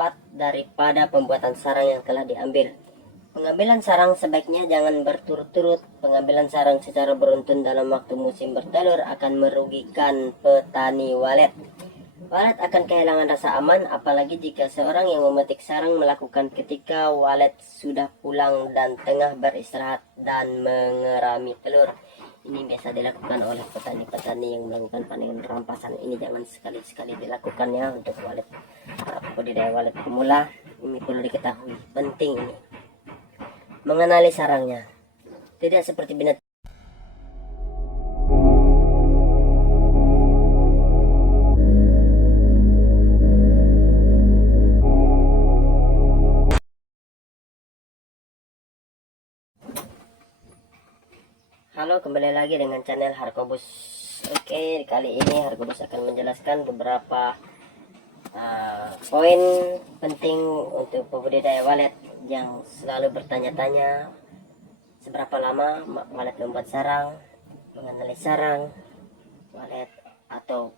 cepat daripada pembuatan sarang yang telah diambil. Pengambilan sarang sebaiknya jangan berturut-turut. Pengambilan sarang secara beruntun dalam waktu musim bertelur akan merugikan petani walet. Walet akan kehilangan rasa aman, apalagi jika seorang yang memetik sarang melakukan ketika walet sudah pulang dan tengah beristirahat dan mengerami telur. Ini biasa dilakukan oleh petani-petani yang melakukan panen rampasan. Ini jangan sekali-sekali dilakukannya untuk walet budidaya walet pemula. Ini perlu diketahui, penting ini. Mengenali sarangnya, tidak seperti binatang. Halo, kembali lagi dengan channel Harkobus. Oke, kali ini Harkobus akan menjelaskan beberapa poin penting untuk pembudidaya walet yang selalu bertanya-tanya seberapa lama walet membuat sarang, mengenali sarang walet, atau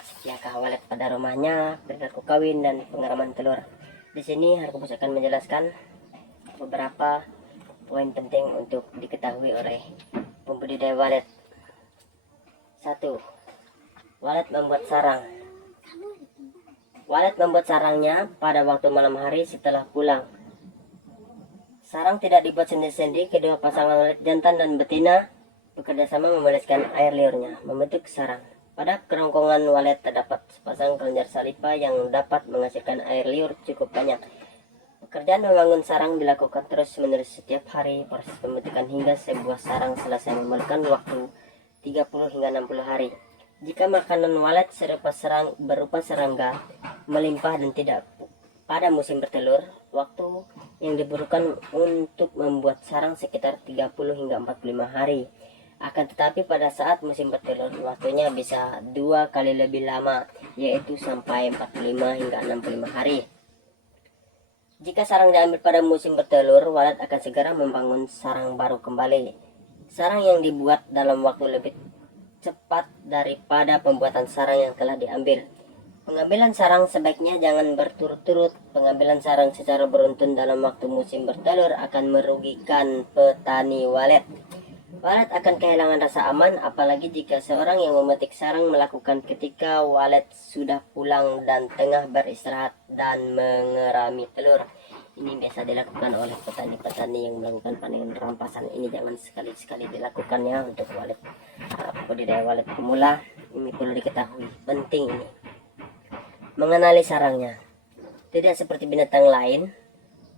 setiakah walet pada rumahnya, perilaku kawin dan pengeraman telur. Di sini Harkobus akan menjelaskan beberapa poin penting untuk diketahui oleh pembudidaya walet. 1. Walet membuat sarang. Walet membuat sarangnya pada waktu malam hari setelah pulang. Sarang tidak dibuat sendiri-sendiri. Kedua pasangan walet jantan dan betina bekerjasama memoleskan air liurnya membentuk sarang. Pada kerongkongan walet terdapat sepasang kelenjar saliva yang dapat menghasilkan air liur cukup banyak. Pekerjaan membangun sarang dilakukan terus-menerus setiap hari. Proses pembentukan hingga sebuah sarang selesai memakan waktu 30 hingga 60 hari. Jika makanan walet berupa serangga melimpah dan tidak pada musim bertelur, waktu yang diperlukan untuk membuat sarang sekitar 30 hingga 45 hari. Akan tetapi pada saat musim bertelur, waktunya bisa 2 kali lebih lama, yaitu sampai 45 hingga 65 hari. Jika sarang diambil pada musim bertelur, walet akan segera membangun sarang baru kembali. Sarang yang dibuat dalam waktu lebih cepat daripada pembuatan sarang yang telah diambil. Pengambilan sarang sebaiknya jangan berturut-turut. Pengambilan sarang secara beruntun dalam waktu musim bertelur akan merugikan petani walet. Walet akan kehilangan rasa aman, apalagi jika seorang yang memetik sarang melakukan ketika walet sudah pulang dan tengah beristirahat dan mengerami telur. Ini biasa dilakukan oleh petani-petani yang melakukan panen rampasan. Ini jangan sekali-sekali dilakukannya untuk walet budidaya walet pemula. Ini perlu diketahui, penting ini. Mengenali sarangnya, tidak seperti binatang lain,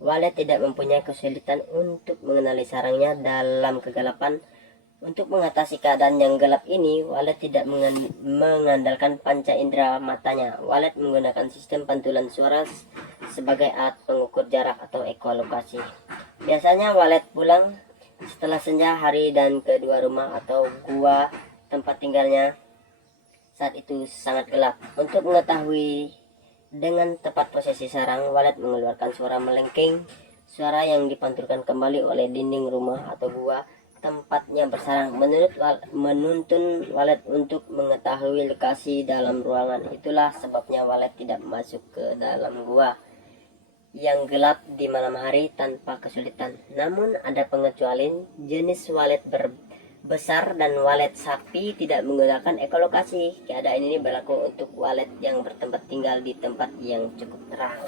walet tidak mempunyai kesulitan untuk mengenali sarangnya dalam kegelapan. Untuk mengatasi keadaan yang gelap ini, walet tidak mengandalkan panca indera matanya. Walet menggunakan sistem pantulan suara sebagai alat pengukur jarak atau ekolokasi. Biasanya walet pulang setelah senja hari dan kedua rumah atau gua tempat tinggalnya saat itu sangat gelap. Untuk mengetahui dengan tepat posisi sarang, walet mengeluarkan suara melengking, suara yang dipantulkan kembali oleh dinding rumah atau gua tempatnya bersarang, menuntun walet untuk mengetahui lokasi dalam ruangan. Itulah sebabnya walet tidak masuk ke dalam gua yang gelap di malam hari tanpa kesulitan. Namun ada pengecualian. Jenis walet besar dan walet sapi tidak menggunakan ekolokasi. Keadaan ini berlaku untuk walet yang bertempat tinggal di tempat yang cukup terang.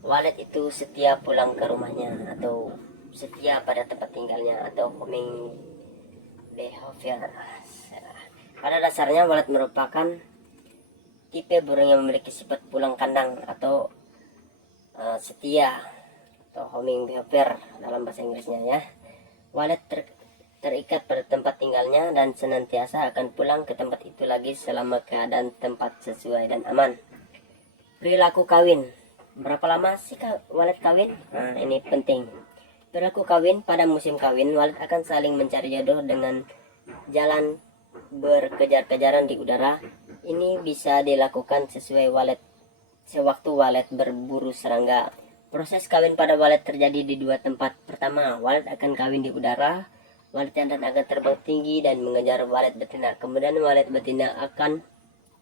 Walet itu setia pulang ke rumahnya atau setia pada tempat tinggalnya atau homing behavior. Pada dasarnya walet merupakan tipe burung yang memiliki sifat pulang kandang atau setia atau homing behavior dalam bahasa Inggrisnya ya. Walet terikat pada tempat tinggalnya dan senantiasa akan pulang ke tempat itu lagi selama keadaan tempat sesuai dan aman. Perilaku kawin. Berapa lama sih walet kawin? Nah, ini penting. Perilaku kawin. Pada musim kawin, walet akan saling mencari jodoh dengan jalan berkejar-kejaran di udara. Ini bisa dilakukan sewaktu walet berburu serangga. Proses kawin pada walet terjadi di dua tempat. Pertama, walet akan kawin di udara. Walet jantan akan terbang tinggi dan mengejar walet betina. Kemudian walet betina akan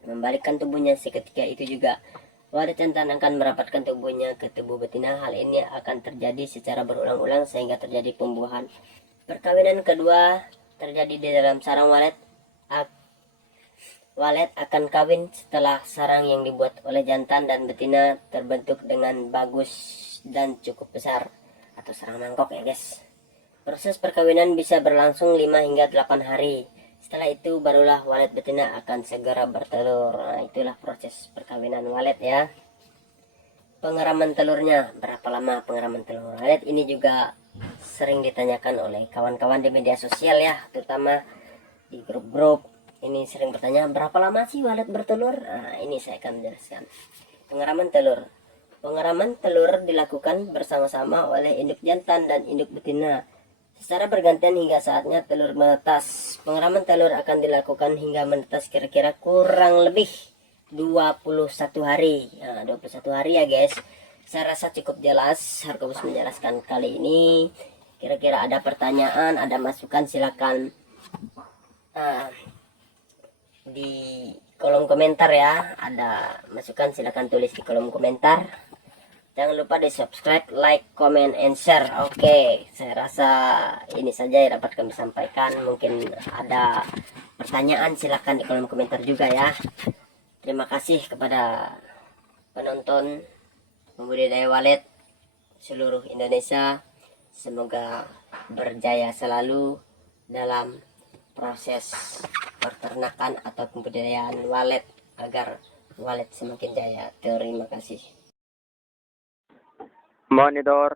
membalikkan tubuhnya seketika itu juga. walet jantan akan merapatkan tubuhnya ke tubuh betina. Hal ini akan terjadi secara berulang-ulang sehingga terjadi pembuahan. Perkawinan kedua terjadi di dalam sarang walet. Walet akan kawin setelah sarang yang dibuat oleh jantan dan betina terbentuk dengan bagus dan cukup besar, atau sarang mangkok ya guys. Proses perkawinan bisa berlangsung 5 hingga 8 hari. Setelah itu barulah walet betina akan segera bertelur. Nah, itulah proses perkawinan walet ya. Pengeraman telurnya, berapa lama pengeraman telur walet? Ini juga sering ditanyakan oleh kawan-kawan di media sosial ya, terutama di grup-grup. Ini sering bertanya, berapa lama sih walet bertelur? Nah, ini saya akan menjelaskan. Pengeraman telur. Pengeraman telur dilakukan bersama-sama oleh induk jantan dan induk betina secara bergantian hingga saatnya telur menetas. Pengeraman telur akan dilakukan hingga menetas kira-kira kurang lebih 21 hari. Nah, 21 hari ya guys. Saya rasa cukup jelas Harkobus menjelaskan kali ini. Kira-kira ada pertanyaan, ada masukan, silakan di kolom komentar ya. Ada masukan silakan tulis di kolom komentar. Jangan lupa di subscribe, like, comment, and share. Oke, saya rasa ini saja yang dapat kami sampaikan. Mungkin ada pertanyaan silakan di kolom komentar juga ya. Terima kasih kepada penonton pembudidaya walet seluruh Indonesia. Semoga berjaya selalu dalam proses peternakan atau pembudidayaan walet agar walet semakin jaya. Terima kasih. Monitor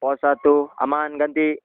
pos 1 aman ganti.